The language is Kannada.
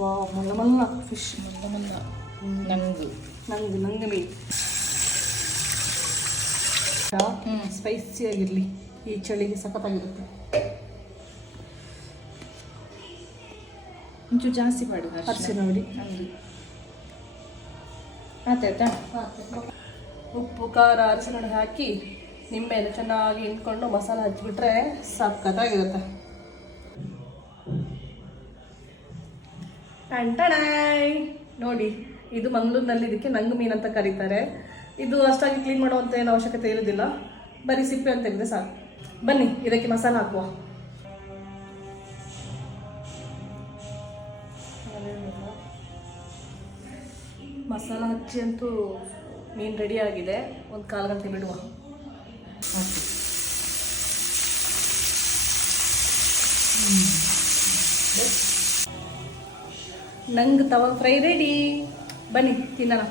ವಾ ಮಲ್ಲ ಮಲ್ಲ ಫಿಶ್ ಮಲ್ಲ ನಂಗು ಮೀನು ಸ್ಪೈಸಿ ಆಗಿರಲಿ, ಈ ಚಳಿಗೆ ಸಖತ್ತಾಗಿರುತ್ತೆ. ಒಂಚೂರು ಜಾಸ್ತಿ ಮಾಡು ಅರಿಶಿನ ಹುಡಿ ಆಯ್ತಾಯ್ತಾ. ಉಪ್ಪು ಖಾರ ಅರಿಶಿನ ಹುಡಿ ಹಾಕಿ ನಿಂಬೆಯನ್ನು ಚೆನ್ನಾಗಿ ಹಿಂಡ್ಕೊಂಡು ಮಸಾಲೆ ಹಚ್ಚಿಬಿಟ್ರೆ ಸಖತ್ತಾಗಿರುತ್ತೆ. ಟಂಟಣಾಯ್ ನೋಡಿ, ಇದು ಮಂಗಳೂರಿನಲ್ಲಿ ಇದಕ್ಕೆ ನಂಗು ಮೀನು ಅಂತ ಕರೀತಾರೆ. ಇದು ಅಷ್ಟಾಗಿ ಕ್ಲೀನ್ ಮಾಡುವಂಥ ಏನು ಅವಶ್ಯಕತೆ ಇರೋದಿಲ್ಲ, ಬರೀ ಸಿಪ್ಪೆ ಅಂತ ತೆಗೆದ್ರೆ ಸಾಕು. ಬನ್ನಿ ಇದಕ್ಕೆ ಮಸಾಲೆ ಹಾಕುವ. ಮಸಾಲ ಹಚ್ಚಿ ಅಂತೂ ಮೀನು ರೆಡಿ ಆಗಿದೆ. ಒಂದು 1/4 ಗಂಟೆ ಬಿಡುವ. ನಂಗೆ ತವ ಫ್ರೈ ರೆಡಿ. ಬನ್ನಿ ತಿನ್ನೋಣ.